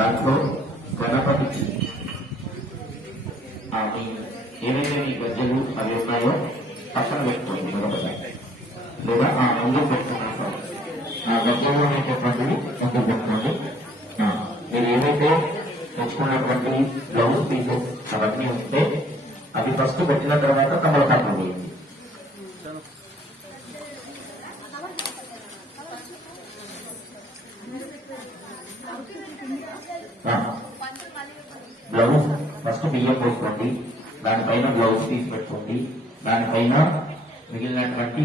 దాంట్లో గణపతికి మీ ఏవైతే మీ గజ్జలు అవి ఉన్నాయో పక్కన పెట్టుకోండి గణపతి, లేదా ముందుకు పెట్టుకున్నాక ఆ గజ్జలు అనేటటువంటి ముందుకు పెట్టుకోండి. మీరు ఏవైతే తెచ్చుకున్నటువంటి బ్లౌజ్ పీసెస్ అవన్నీ ఉంటే అవి ఫస్ట్ పెట్టిన తర్వాత కమలకాండం వేయండి. బ్లౌజ్ ఫస్ట్ బియ్యం పోసుకోండి, దానిపైన బ్లౌజ్ పీస్ పెట్టుకోండి, దానిపైన మిగిలినటువంటి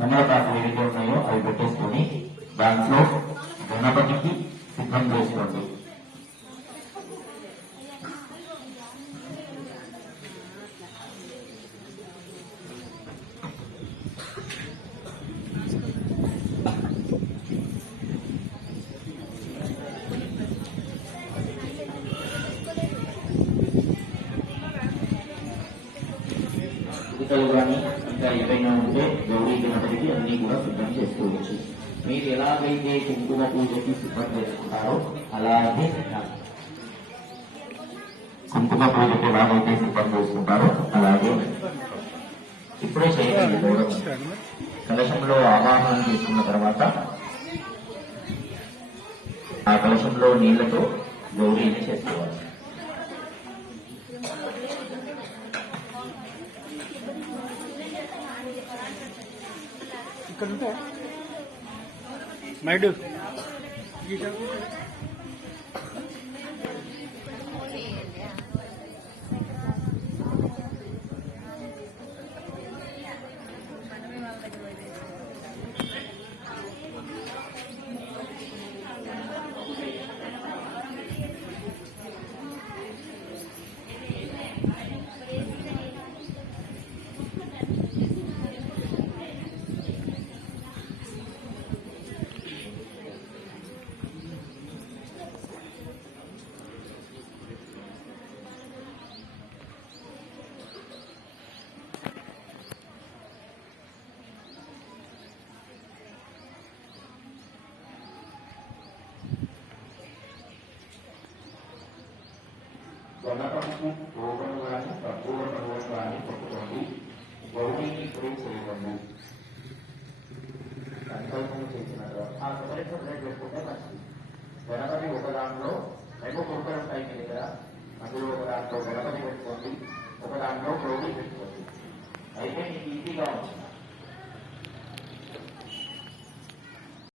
కమలకాండం ఏవైతే ఉన్నాయో అవి పెట్టేసుకొని దాంట్లో గణపతికి సిద్ధం చేసుకోండి. కానీ ఇంకా ఏవైనా ఉంటే గౌరీ గణపతికి అన్ని కూడా సిద్ధం చేసుకోవచ్చు. మీరు ఎలాగైతే కుంకుమ పూజకి సిద్ధం చేసుకుంటారో అలాగే కుంకుమ పూజకి ఎలాగైతే సిద్ధం చేసుకుంటారో అలాగే ఇప్పుడే చేయాలి. కలశంలో ఆవాహనం చేసుకున్న తర్వాత ఆ కలశంలో నీళ్లతో గౌరీని చేసుకోవాలి. మైడు గణపతికి పూర్వం కానీ తక్కువ పర్వం కానీ పట్టుకోండి. గౌరీని ప్రూ చేయండి. సంకల్పం చేసిన తర్వాత సపరేట్ పెట్టుకుంటే మంచిది. గణపతి ఒక దాంట్లో 2 కుక్కలు ఉంటాయి మీ దగ్గర, అందులో ఒక దాంట్లో గణపతి పెట్టుకోండి, ఒక దాంట్లో గౌరీ పెట్టుకోండి.